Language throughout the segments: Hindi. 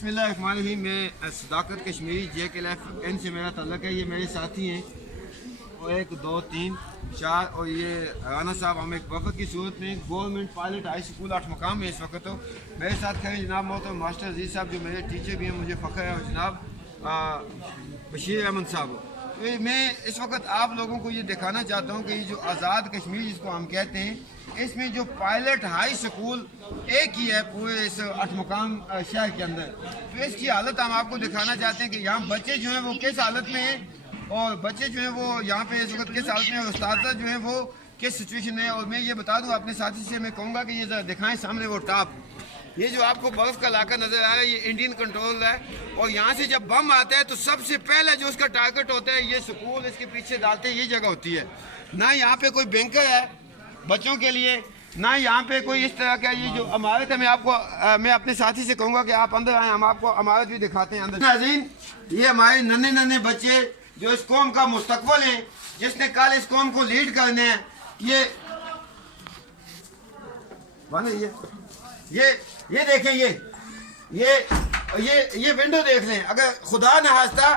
बिस्मिल्लाहिर्रहमानिर्रहीम। मैं सदाकत कश्मीरी JKLF से मेरा तल्लक है। ये मेरे साथी हैं और 1 2 3 4 और ये राना साहब। हम एक वफद की सूरत में गवर्नमेंट पायलट हाई स्कूल 8 मकाम में इस वक्त हो। मेरे साथ खड़े जनाब मोहतरम मास्टर अजीज़ साहब जो मेरे टीचर भी हैं, मुझे फ़ख्र है, और जनाब बशीर अहमद साहब। तो मैं इस वक्त आप लोगों को ये दिखाना चाहता हूँ कि ये जो आज़ाद कश्मीर जिसको हम कहते हैं, इसमें जो पायलट हाई स्कूल एक ही है पूरे इस 8 मकाम शहर के अंदर। तो इसकी हालत हम आपको दिखाना चाहते हैं कि यहाँ बच्चे जो हैं वो किस हालत में हैं और बच्चे जो हैं वो यहाँ पे इस वक्त किस हालत में है, और उस्ताद जो हैं वो किस सिचुएशन में है। और मैं ये बता दूँ अपने साथी से, मैं कहूँगा कि ये ज़रा दिखाएँ सामने वो टॉप, ये जो आपको बर्फ़ का इलाका नज़र आ रहा है, ये इंडियन कंट्रोल है। और यहाँ से जब बम आता है तो सबसे पहले जो उसका टारगेट होता है ये स्कूल, इसके पीछे डालते हैं, ये जगह होती है ना। यहाँ पे कोई बैंकर है बच्चों के लिए, ना यहाँ पे कोई इस तरह का ये जो इमारत है। मैं अपने साथी से कहूँगा कि आप अंदर आएँ, हम आपको इमारत भी दिखाते हैं अंदर। नाज़रीन, ये हमारे नन्हे नन्हे बच्चे जो इस कौम का मुस्तकबिल है, जिसने कल इस कौम को लीड करना है, ये देखें, ये विंडो देख लें। अगर खुदा न खास्ता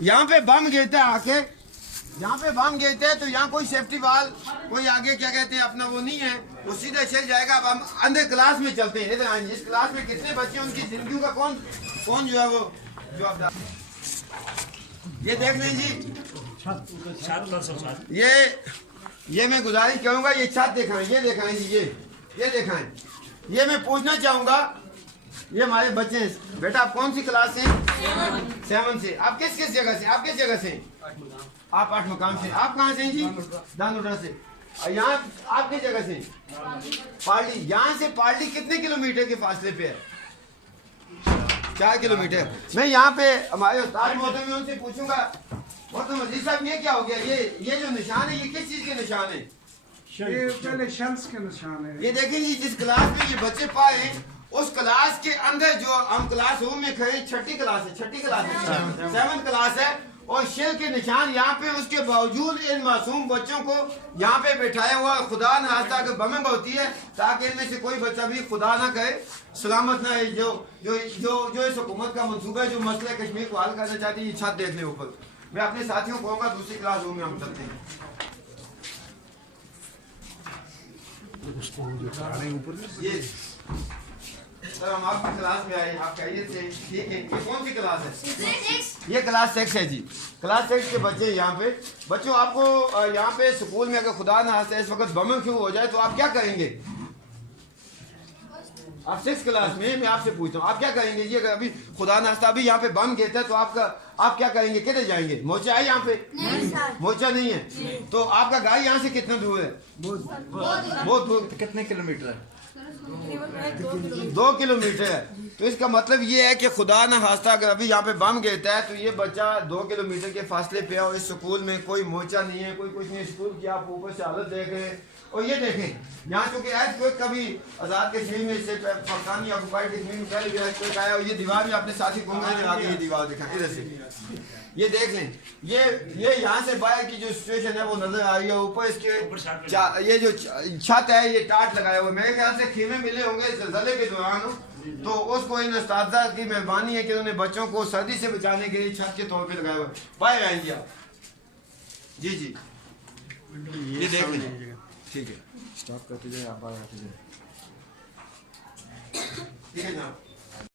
यहाँ पे बम गिरता है, आके यहाँ पे बम गिरते हैं तो यहाँ कोई सेफ्टी वाल, कोई आगे क्या कहते हैं अपना वो नहीं है, वो सीधा चल जाएगा। अब हम अंदर क्लास में चलते हैं। इधर आएंगे, इस क्लास में कितने बच्चे हैं, उनकी जिंदगी का कौन जो है वो जवाबदार। ये देख लें जी, ये मैं गुजारिश करूँगा, ये छत दिखाएं, ये दिखाएं जी, ये दिखाएं। ये मैं पूछना चाहूँगा, ये हमारे बच्चे हैं। बेटा आप कौन सी क्लास से? 7 से। आप किस जगह से? आप किस जगह से? आप 8 मकाम से। आप कहाँ से हैं जी? दानुरा से। यहाँ आप किस जगह से? पार्टी। यहाँ से पार्टी कितने किलोमीटर के फासले पे है? 4 किलोमीटर। मैं यहाँ पे हमारे उस्ताद मोहतरम में उनसे पूछूंगा, मोहतरम अजीज साहब ये क्या हो गया? ये जो निशान है, ये किस चीज के निशान है? ये पहले शम्स के निशान है। ये देखें जी, जिस क्लास में ये बच्चे पाए उस क्लास के अंदर जो हम क्लास रूम में खड़े, छठी क्लास है, 7th क्लास है, और शेल के निशान यहाँ पे। उसके बावजूद इन मासूम बच्चों को यहाँ पे बैठाया हुआ। खुदा न खास्ता अगर बमें होती है ताकि इनमें से कोई बच्चा भी खुदा ना करे सलामत ना है, जो इस हुकूमत का मंसूबा है, जो मसला कश्मीर को हल करना चाहती है। ये छत देखने ऊपर। मैं अपने साथियों को कहूँगा दूसरी क्लास रूम में हम चलते हैं। ये सर हम आपकी क्लास में आए, आप कहिए थे, ठीक है। ये कौन सी क्लास है? ये क्लास 6 है जी। क्लास 6 के बच्चे यहाँ पे। बच्चों आपको यहाँ पे स्कूल में अगर खुदा ना खास्ता इस वक्त बम शुरू हो जाए तो आप क्या करेंगे? आप 6 क्लास में, मैं आपसे पूछता हूँ आप क्या करेंगे जी? अगर अभी खुदा ना खास्ता अभी यहाँ पे बम गिरता है तो आप क्या करेंगे? किधर जाएंगे? मोर्चा है यहाँ पे? मोर्चा नहीं है। तो आपका घर यहाँ से कितना दूर है? बहुत दूर। कितने किलोमीटर है? 2 किलोमीटर है। तो इसका मतलब ये है कि खुदा न खास्ता अगर अभी यहाँ पे बम गिरता है तो ये बच्चा 2 किलोमीटर के फासले पे है, और इस स्कूल में कोई मोर्चा नहीं है, कोई कुछ नहीं। स्कूल की आप ऊपर से हालत देख रहे हैं। और ये देखें यहाँ चूँकि एर्थक्वेक कभी आज़ाद कश्मीर में से पाकिस्तानी ऑक्युपाइड कश्मीर में पहले भी एर्थक्वेक आया, और ये दीवार भी अपने साथी को आगे ये दीवार दिखाएं इधर से, ये देख लें। ये यहाँ से बाहर की जो सिचुएशन है वो नजर आ रही है। ऊपर इसके ये जो छत है ये टाट लगाया हुआ। मेरे ख्याल से खीमे मिले होंगे ज़लज़ले के दौरान, तो उसको इन उस्तादा की मेहरबानी है कि उन्होंने बच्चों को सर्दी से बचाने के लिए छत के तौर पे लगाया हुआ है। बाहर आएंगे आप जी, ये देख लें, ठीक है। स्टॉप करते जाए, आप बाहर आते जाए, ठीक है जनाब।